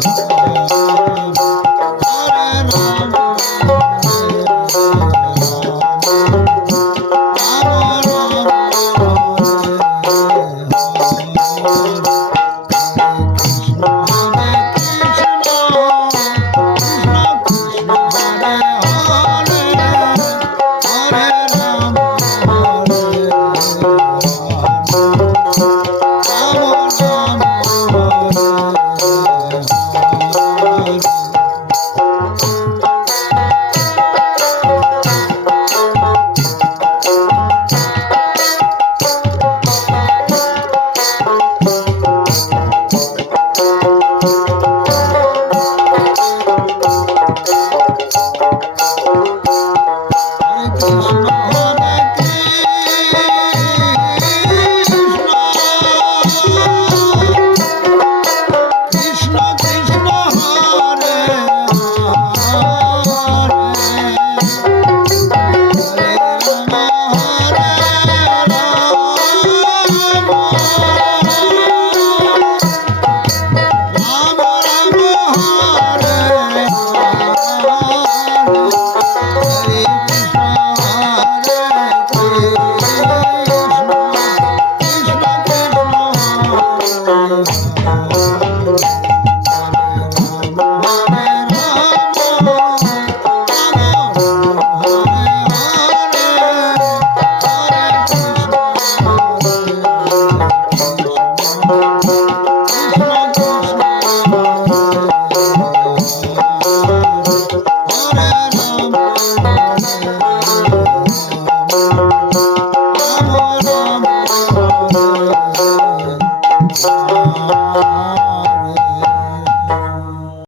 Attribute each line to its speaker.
Speaker 1: Thank you. Uh-huh.